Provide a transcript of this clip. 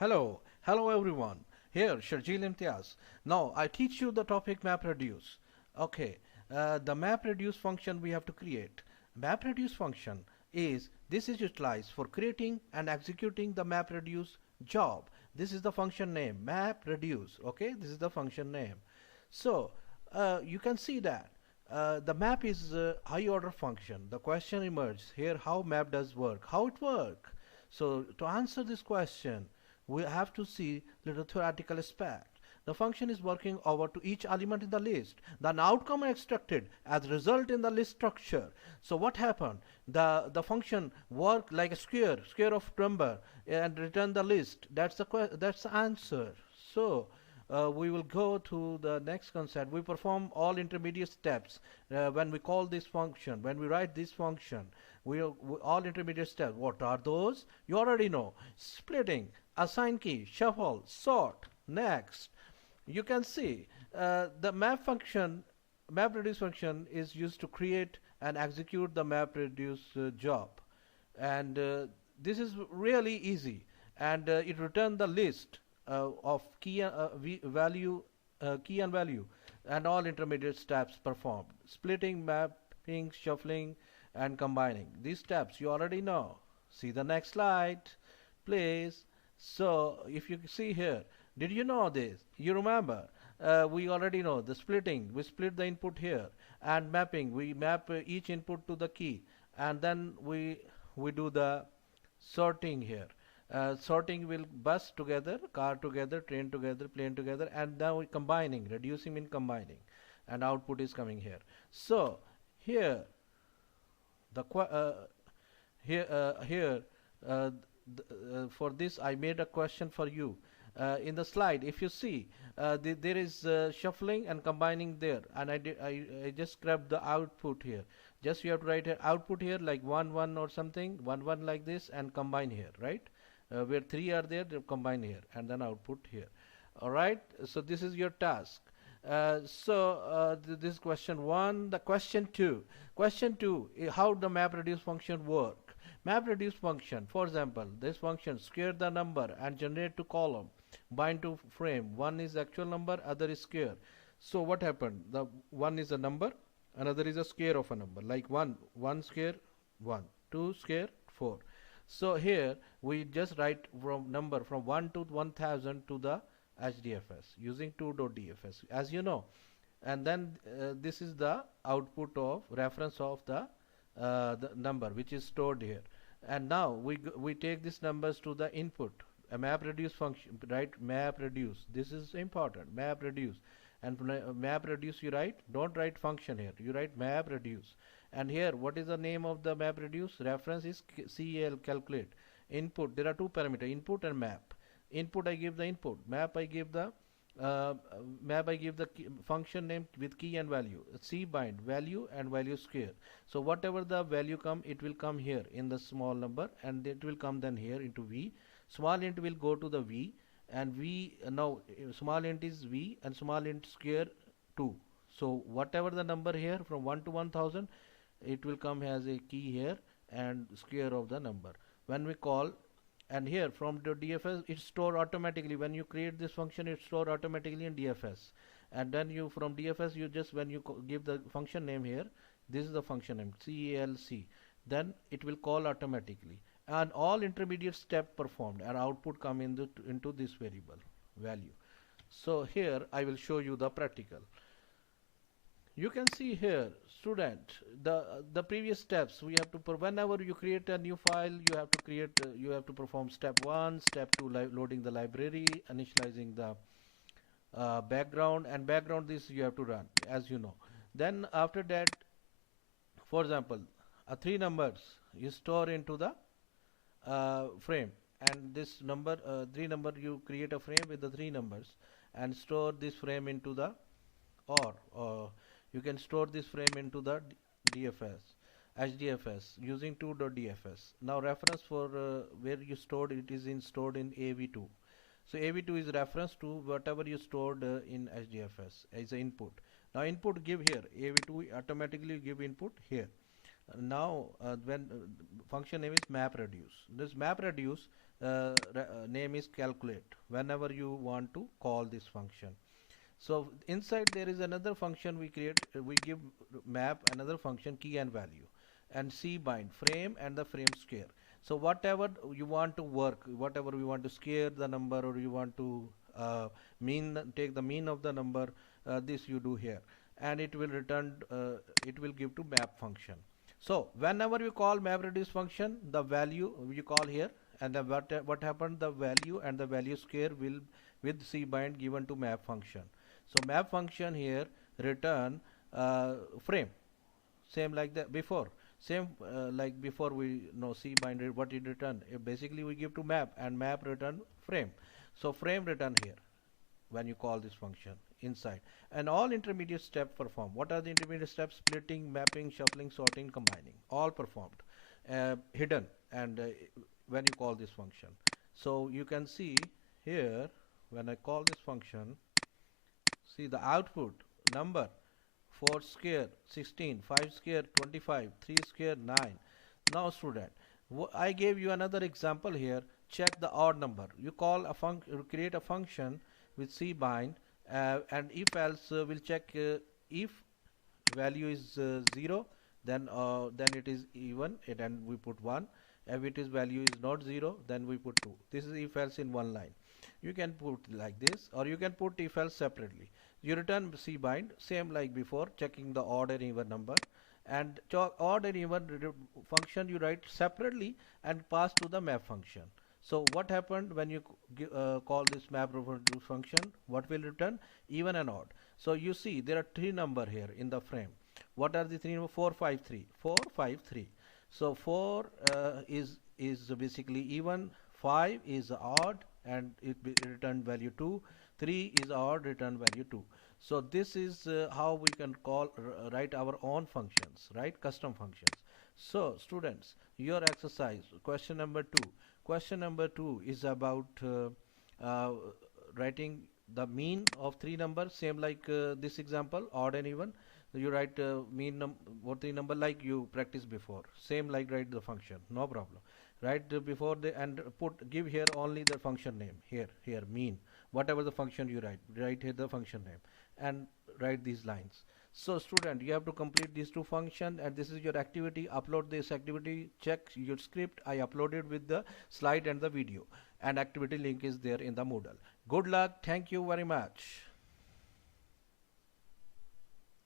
Hello everyone. Here, Sharjeel Imtiaz. Now, I teach you the topic MapReduce. Okay, the MapReduce function we have to create. MapReduce function is utilized for creating and executing the MapReduce job. This is the function name, MapReduce. Okay, this is the function name. So, you can see that the map is a high order function. The question emerges here how map does work, how it work. So to answer this question, we have to see little theoretical aspect. The function is working over to each element in the list. Then outcome extracted as result in the list structure. So what happened? The function work like a square of number and return the list. That's the answer. So we will go to the next concept. We perform all intermediate steps when we call this function, when we write this function. We all intermediate steps. What are those? You already know. Splitting, assign key, shuffle, sort. Next, you can see the map reduce function is used to create and execute the map reduce job, and this is really easy, and it return the list of value, key and value, and all intermediate steps performed: splitting, mapping, shuffling, and combining. These steps you already know. See the next slide, please. So if you see here, did you know this? You remember? We already know the splitting. We split the input here, and mapping. We map each input to the key, and then we do the sorting here. Sorting will bus together, car together, train together, plane together, and now we combining, reducing mean combining, and output is coming here. So here the here uh, for this I made a question for you. In the slide, if you see, there is shuffling and combining there, and I just grabbed the output here. Just you have to write an output here like 1 1 or something, 1 1 like this, and combine here, right? Where three are there, they combine here, and then output here. All right. So this is your task. This question one. The question two. Question two: how the map reduce function work? Map reduce function. For example, this function square the number and generate to column, bind to frame. One is actual number, other is square. So what happened? The one is a number, another is a square of a number. Like one square, one, two square, four. So here we just write from number from 1 to 1000 to the HDFS using 2.dfs, as you know. And then this is the output of reference of the number which is stored here. And now we take these numbers to the input, a map reduce function, right? Map reduce, this is important, map reduce. And map reduce you write, don't write function here, you write map reduce. And here what is the name of the map reduce? Reference is cal, calculate. Input, there are two parameters, input and map. Input I give the input, map I give the uh, function name with key and value. C bind value and value square. So whatever the value come, it will come here in the small number, and it will come then here into V. Small int will go to the V, and V now small int is V and small int square 2. So whatever the number here from 1 to 1000, it will come as a key here and square of the number. When we call, and here from the DFS it store automatically. When you create this function, it store automatically in DFS, and then you from DFS you just when you give the function name here, this is the function name CALC, then it will call automatically, and all intermediate step performed and output come into this variable value. So here I will show you the practical. You can see here, student, the previous steps we have to whenever you create a new file, you have to create you have to perform step 1, step 2, loading the library, initializing the background, and background this you have to run, as you know. Then after that, for example, three numbers you store into the frame, and this number three number you create a frame with the three numbers and store this frame into the, or you can store this frame into the DFS, HDFS using 2.dfs. Now reference for where you stored it is stored in AV2. So AV2 is reference to whatever you stored in HDFS as an input. Now input give here, AV2 automatically give input here. Now when function name is map reduce, this map reduce name is calculate whenever you want to call this function. So inside there is another function we create, we give map another function key and value, and C bind frame and the frame square. So whatever you want to work, whatever you want to scale the number, or you want to take the mean of the number, this you do here, and it will return, it will give to map function. So whenever you call map reduce function, the value you call here, and the what happened, the value and the value square will with C bind given to map function. So map function here return frame, same like that before, same like before we know C bind what it return. Basically we give to map, and map return frame. So frame return here when you call this function inside, and all intermediate steps perform. What are the intermediate steps? Splitting, mapping, shuffling, sorting, combining, all performed, hidden, and when you call this function. So you can see here when I call this function, see the output number 4 square 16, 5 square 25, 3 square 9. Now student, I gave you another example here. Check the odd number. You call a create a function with C bind, and if else will check if value is 0, then it is even, and we put 1. If it is value is not 0, then we put 2. This is if else in one line. You can put like this, or you can put if else separately. You return C bind, same like before, checking the odd and even number, and odd and even function you write separately and pass to the map function. So what happened when you call this map reduce function? What will return? Even and odd. So you see there are three number here in the frame. What are the three number? 4 5 3 4 5 3. So 4 is basically even, 5 is odd, and it return value 2, 3 is odd, return value 2. So this is how we can call write our own functions, right? Custom functions. So students, your exercise question number 2. Question number 2 is about writing the mean of three numbers, same like this example, odd and even. You write mean what three number like you practiced before, same like write the function, no problem. Write before the, and give here only the function name, here mean, whatever the function you write here the function name, and write these lines. So student, you have to complete these two functions, and this is your activity. Upload this activity, check your script. I uploaded with the slide and the video, and activity link is there in the Moodle. Good luck. Thank you very much.